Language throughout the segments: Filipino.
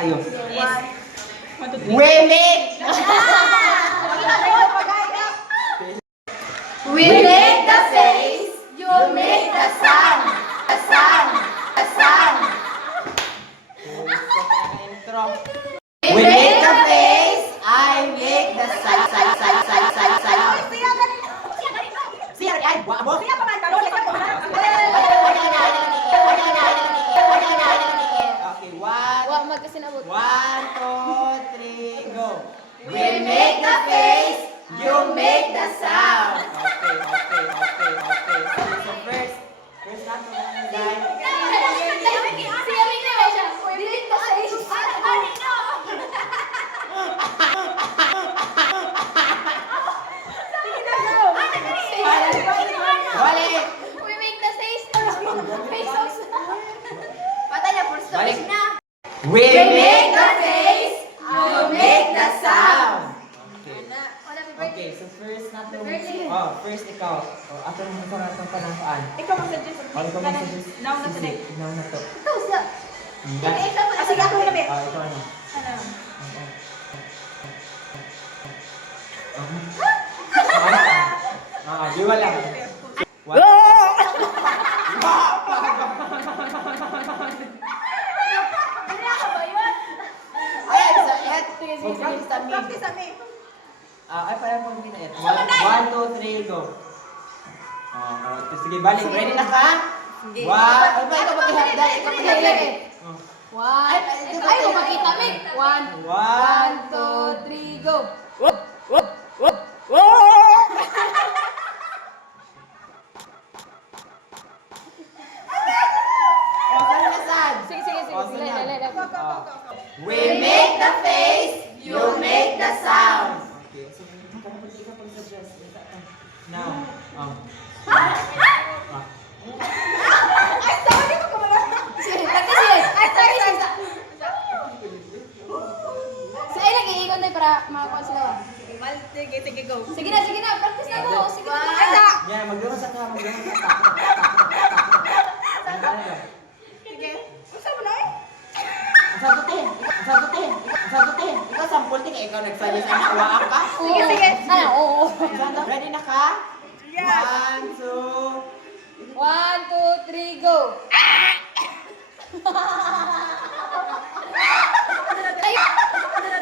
Tayo. Yes. Willing! We make the face, you make the sound. The sound. The sound. We make the face, I make the sound. Siya, ay, wabo. Siya pa man, karo. Okay, one, two, three, go. We make the face, you make the sound. So first nato mga guys. Wali! We make the face. Patay na, full stop Balik. na. We make the face, you make the sound. Okay, so first nato. First ikaw. Ato mo sa natong panahon. Ikaw mag-suggest. Ano ka mag-suggest? Now na today. Now na to. Ito siya. Sige, ako na, babe. Ito ano? Ano? Di wala. Ay, sa et. Practice sa me. Ay, parang mo din na et. 1, 2, 3, go. Sige, balik. Ready na ka? Sige. Ikaw mag-ihagday. Ikaw mag-ihagday. Ay, kung makita, Mick. 1, 2, 3, go. Sige. We make the face, you make the sound. Okay, so ikaw pag-suggest. Now. Sa ilang iikot na para makakuha sila. Sige, go. Sige na. Practice na mo. Sige na. Yeah, magdamasa ka. Sige. Usa mo na eh. Sagutin. Ikaw sampul din. Ikaw nagsabi sa anak. Waan ka. Sige. Oo. Ready na ka? Yeah. 1, 2. 1, 2, 3, go.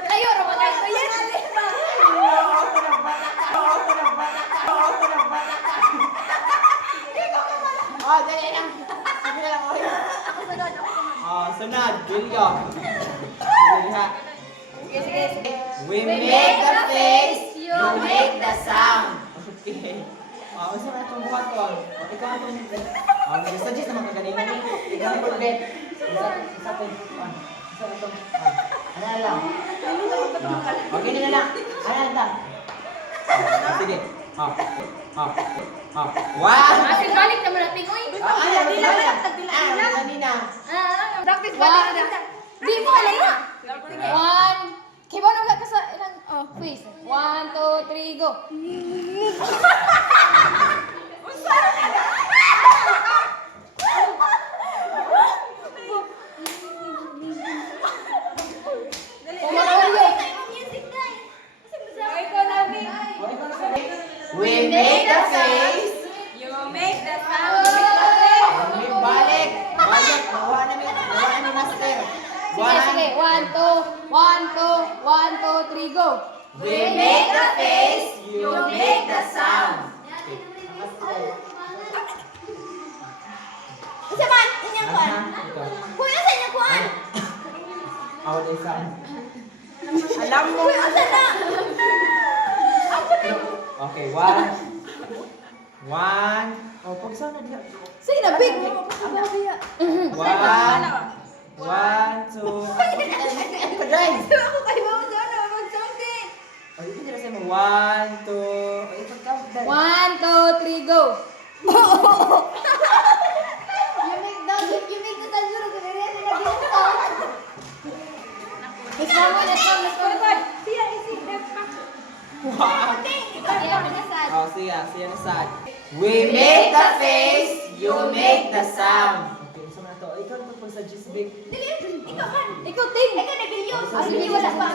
Tayo, Ramadan. Dali lang. Sige na lang. Sunod. Bingo. Sige. We make the face, you make the sound. Okay. Usa na itong buhat ko. Ikaw ang itong... Suggest naman ka ganina ni. Ikaw ang itong bet. Isa itong... Isa itong... Ano na lang? Okay na lang. Ano na lang? Sige. One! Masig balik naman natin, oy. Kanina. Practice ba din na? Di mo alam na. 1. Kaya ba nung ka sa ilang face? 1, 2, 3, go. We make the face. You make the sound. Balik. Nakuha namin master. Sige. 1, 2, 3, go. We make the face, you make the sound. Isa man, inyang kuan. Kuya sa inyang kuan. Out the sound. Alam mo. Kuya sa na. Okay, one. Pag saan na diya? Sige na, big. One, two. Padrive. Ako kayo mo dyan. Mag-something. Ito nila sa'yo mo. 1, 2. Ipag-count na. 1, 2, 3, go. You make the sound. Let's go. Siya, isip na pa. Wow. Ikaw Siya na sad. We make the face, you make the sound. Okay, so na to. Ikaw ito po sa Gisbig. Ikaw, Ting. Ah, sige, wala pa.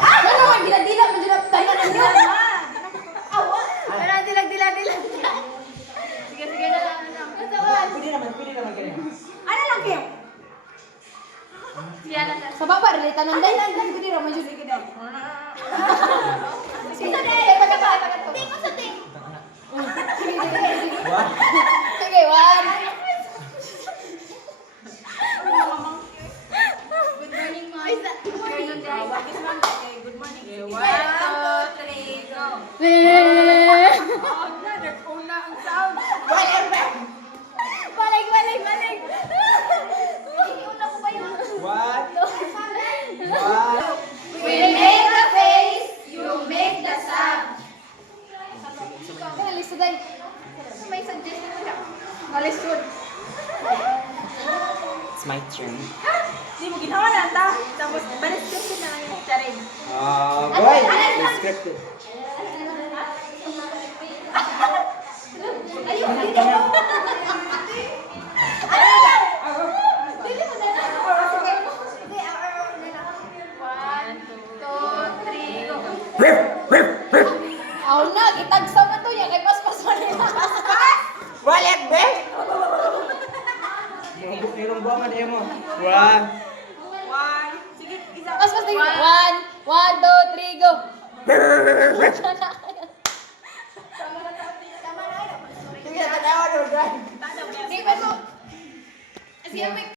Ano naman, dila-dila, madilap tayo na nyo. Awa. Wala, dila. Sige na lang. Basta man. Pwede naman kayo. Ano lang kayo? Sa baba, rin, tanong dahil lang, hindi rin, medyo sige daw. Sige, tagat ko. Tingko sa ting. Sige. What? Sige, one. Good morning, ma'am. Good morning. Good morning. 1, 2, 3, go. Oh, na, nag-una ang sound. Balik. Iuna ko ba yun? What? We make the face, you make the sound. Kaya lista tayo. May suggestion mo ka. Malisod. It's my turn. Hindi mo ginawa na ta. Tapos, balik kasi na lang yung charin. Boy! It's scripted. Ayun, dili mo. Dili mo na lang. Sige. Sige, One, two, three, go. Aw na, gitagsaw na to yan. Kay paspas mo nila. Walet, be! Yung buwan mo, mo. One. 1, sige, isa. Paspas na yun. One, two, three, go. Sige, tanawa na, guys. Sige, mo. Sige,